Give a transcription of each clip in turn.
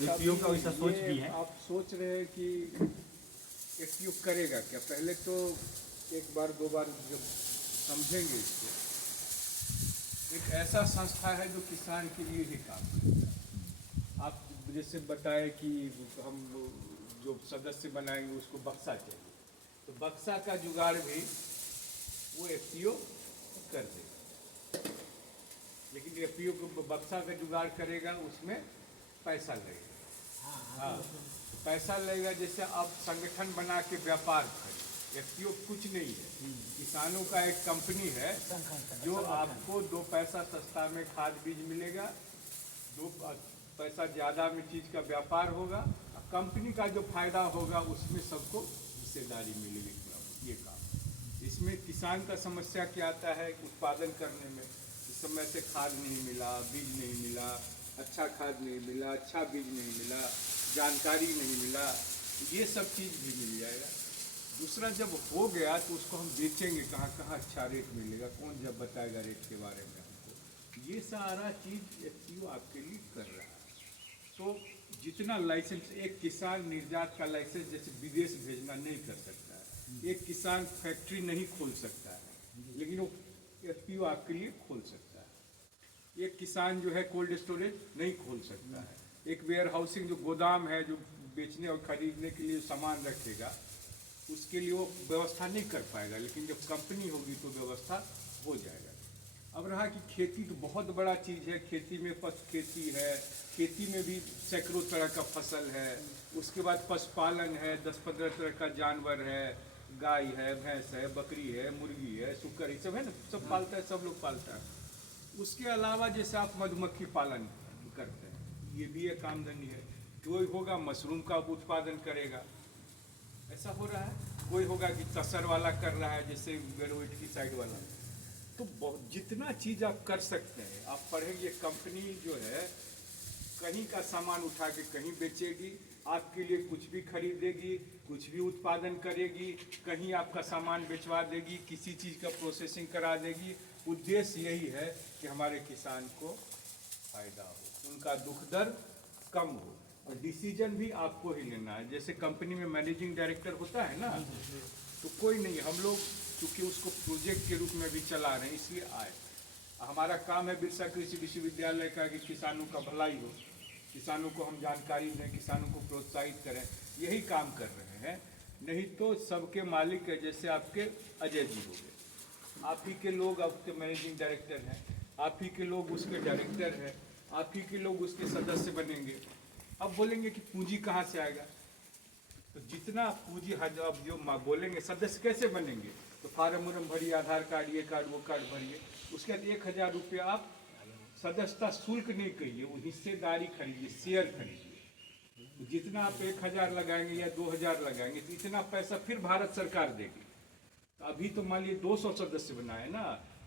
FPO का वैसा सोच भी है। आप सोच रहे हैं कि एफपीओ करेगा क्या? पहले तो एक बार दो बार जब समझेंगे इसको, एक ऐसा संस्था है जो किसान के लिए ही काम करता है। आप जैसे बताए कि हम जो सदस्य बनाएंगे उसको बक्सा चाहिए, तो बक्सा का जुगाड़ भी वो एफपीओ कर देगा, लेकिन एफपीओ को बक्सा का जुगाड़ करेगा उसमें पैसा लगेगा। हाँ, पैसा लगेगा। जैसे आप संगठन बना के व्यापार करें, एफपीओ कुछ नहीं है, किसानों का एक कंपनी है जो आपको 2 पैसा सस्ता में खाद बीज मिलेगा, 2 पैसा ज़्यादा में चीज़ का व्यापार होगा, कंपनी का जो फायदा होगा उसमें सबको हिस्सेदारी मिलेगी। ये काम इसमें किसान का समस्या क्या आता है? उत्पादन करने में इस समय से खाद नहीं मिला, बीज नहीं मिला, अच्छा खाद नहीं मिला, अच्छा बीज नहीं मिला, जानकारी नहीं मिला, ये सब चीज़ भी मिल जाएगा। दूसरा, जब हो गया तो उसको हम बेचेंगे कहाँ कहाँ अच्छा रेट मिलेगा, कौन जब बताएगा रेट के बारे में हमको, ये सारा चीज़ एफपीओ आपके लिए कर रहा है। तो जितना लाइसेंस एक किसान निर्यात का लाइसेंस जैसे विदेश भेजना नहीं कर सकता है, एक किसान फैक्ट्री नहीं खोल सकता है, लेकिन वो एफपीओ आपके लिए खोल सकता है। एक किसान जो है कोल्ड स्टोरेज नहीं खोल सकता है, एक वेयर हाउसिंग जो गोदाम है जो बेचने और खरीदने के लिए सामान रखेगा उसके लिए वो व्यवस्था नहीं कर पाएगा, लेकिन जब कंपनी होगी तो व्यवस्था हो जाएगा। अब रहा कि खेती तो बहुत बड़ा चीज़ है, खेती में पशु खेती है, खेती में भी सैकड़ों तरह का फसल है, उसके बाद पशुपालन है, 10-15 तरह का जानवर है, गाय है, भैंस है, बकरी है, मुर्गी है, सुकर, ये सब है ना, सब पालता है, सब लोग पालता है। उसके अलावा जैसे आप मधुमक्खी पालन करते हैं, ये भी एक आमदनी है। कोई होगा मशरूम का उत्पादन करेगा, ऐसा हो रहा है, कोई होगा कि तसर वाला कर रहा है, जैसे बेरोइट की साइड वाला। तो बहुत जितना चीज़ आप कर सकते हैं, आप पढ़ेंगे कंपनी जो है कहीं का सामान उठा के कहीं बेचेगी, आपके लिए कुछ भी खरीदेगी, कुछ भी उत्पादन करेगी, कहीं आपका सामान बेचवा देगी, किसी चीज़ का प्रोसेसिंग करा देगी। उद्देश्य यही है कि हमारे किसान को फायदा हो, उनका दुख दर्द कम हो, और डिसीजन भी आपको ही लेना है। जैसे कंपनी में मैनेजिंग डायरेक्टर होता है ना, तो कोई नहीं, हम लोग चूँकि उसको प्रोजेक्ट के रूप में भी चला रहे हैं इसलिए आए। हमारा काम है बिरसा कृषि विश्वविद्यालय का कि किसानों का भलाई हो, किसानों को हम जानकारी दें, किसानों को प्रोत्साहित करें, यही काम कर रहे हैं। नहीं तो सबके मालिक है, जैसे आपके अजय जी हो गए, आप ही के लोग आपके मैनेजिंग डायरेक्टर हैं, आप ही के लोग उसके डायरेक्टर हैं, आप ही के लोग उसके सदस्य बनेंगे। अब बोलेंगे कि पूंजी कहाँ से आएगा, तो जितना पूंजी अब जो बोलेंगे सदस्य कैसे बनेंगे, तो फार्म उर्म भरिए, आधार कार्ड, ये कार्ड वो कार्ड भरिए, उसके बाद 1000 रुपये आप सदस्यता शुल्क नहीं कहिए, वो हिस्सेदारी खरीदिए, शेयर खरीदिए। जितना आप 1000 लगाएंगे या 2000 लगाएंगे तो इतना पैसा फिर भारत सरकार देगी। तो अभी तो मान लीजिए 200 सदस्य बनाए ना,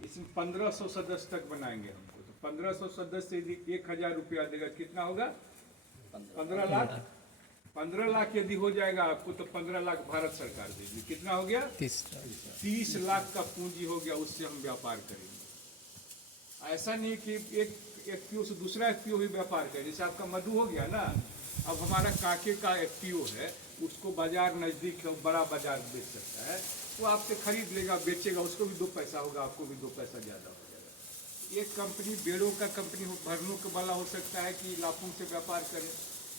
इसमें 1500 सदस्य तक बनाएंगे हमको, तो 1500 सदस्य यदि 1000 रुपया देगा कितना होगा? 15 लाख। 15 लाख यदि हो जाएगा आपको तो 15 लाख भारत सरकार देगी। कितना हो गया? 30 लाख का पूंजी हो गया, उससे हम व्यापार करेंगे। ऐसा नहीं कि एक एफपीओ से दूसरा एफपीओ भी व्यापार करे। जैसे आपका मधु हो गया ना, अब हमारा काके का एफपीओ है, उसको बाजार नज़दीक है, बड़ा बाजार बेच सकता है, वो आपसे खरीद लेगा, बेचेगा, उसको भी 2 पैसा होगा, आपको भी 2 पैसा ज़्यादा हो जाएगा। एक कंपनी बेड़ों का कंपनी हो, भरनों का वाला हो सकता है कि लाखों से व्यापार करे,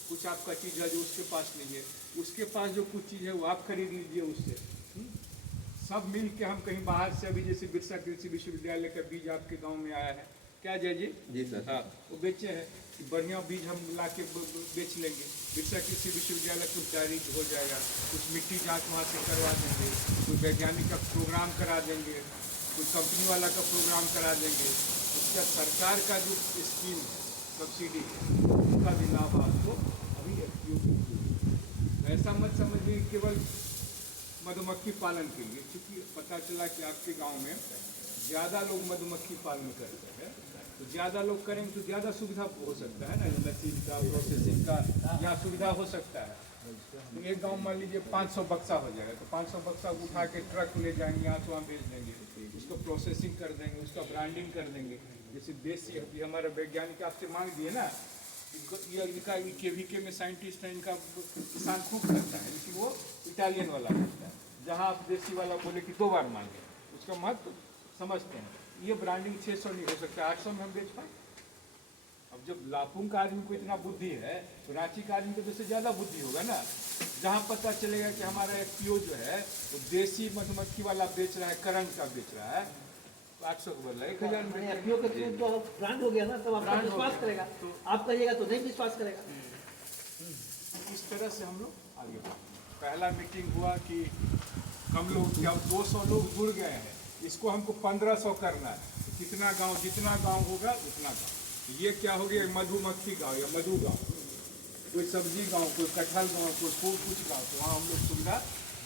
कुछ आपका चीज़ है जो उसके पास नहीं है, उसके पास जो कुछ चीज़ है वो आप खरीद लीजिए उससे। सब मिल के हम कहीं बाहर से, अभी जैसे बिरसा कृषि विश्वविद्यालय का बीज आपके गांव में आया है, क्या जय जी? जी सर। हाँ, वो बेचे हैं कि बढ़िया बीज हम ला के बेच लेंगे। बिरसा कृषि विश्वविद्यालय कुछ जारी हो जाएगा, कुछ मिट्टी जांच वहाँ से करवा देंगे, कोई वैज्ञानिक का प्रोग्राम करा देंगे, कोई कंपनी वाला का प्रोग्राम करा देंगे। उसका सरकार का जो स्कीम सब्सिडी है उसका भी लाभ आपको अभी एफपीओ। ऐसा मत समझिए केवल मधुमक्खी पालन के लिए, क्योंकि पता चला कि आपके गांव में ज़्यादा लोग मधुमक्खी पालन करते हैं, तो ज़्यादा लोग करेंगे तो ज़्यादा सुविधा हो सकता है ना, मशीन का, प्रोसेसिंग का यहाँ सुविधा हो सकता है। तो एक गांव मान लीजिए 500 बक्सा हो जाएगा, तो 500 बक्सा उठा के ट्रक ले जाएंगे, यहाँ से वहाँ भेज देंगे, उसको प्रोसेसिंग कर देंगे, उसका ब्रांडिंग कर देंगे। जैसे देश से अभी हमारा वैज्ञानिक आपसे मांग दिए ना ये इनका केवीके में साइंटिस्ट है, इनका किसान खूब करता है, लेकिन वो इटालियन वाला करता है। जहाँ आप देसी वाला बोले कि 2 बार मांगे, उसका महत्व समझते हैं। ये ब्रांडिंग 600 नहीं हो सकता, 800 में हम बेच पाए। अब जब लापुंग का आदमी को इतना बुद्धि है तो रांची का आदमी को तो ज़्यादा बुद्धि होगा ना। जहाँ पता चलेगा कि हमारा एफपीओ जो है वो देसी मधुमक्खी वाला बेच रहा है, करंट का बेच रहा है, 800 को बदला 1000 में। एफपीओ के थ्रू तो ब्रांड हो गया ना, तब आपका विश्वास करेगा। आप कहिएगा तो नहीं विश्वास करेगा। इस तरह से हम लोग आगे बढ़े। पहला मीटिंग हुआ कि हम लोग जब 200 लोग जुड़ गए हैं, इसको हमको 1500 करना है। कितना गांव, जितना गांव होगा उतना गांव। ये क्या हो गया, मधुमक्खी गांव या मधु गांव, कोई सब्जी गांव, कोई कटहल गांव, कोई फूल कुछ गांव, तो वहाँ हम लोग सुविधा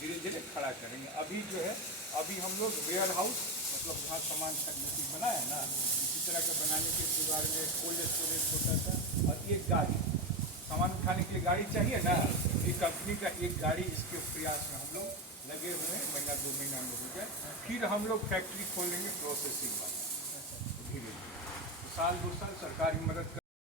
धीरे धीरे खड़ा करेंगे। अभी जो है, अभी हम लोग वेयर हाउस, मतलब जहाँ सामान खरीदने बना है ना, इसी तरह का बनाने के दीवार में कोल्ड स्टोरेज छोटा सा और एक गाड़ी, सामान उठाने के लिए गाड़ी चाहिए ना, एक कंपनी का एक गाड़ी, इसके प्रयास में हम लोग लगे हुए हैं। महीना 2 महीना में हो गया, फिर हम लोग फैक्ट्री खोलेंगे प्रोसेसिंग वाला धीरे धीरे। साल 2 साल सरकार की मदद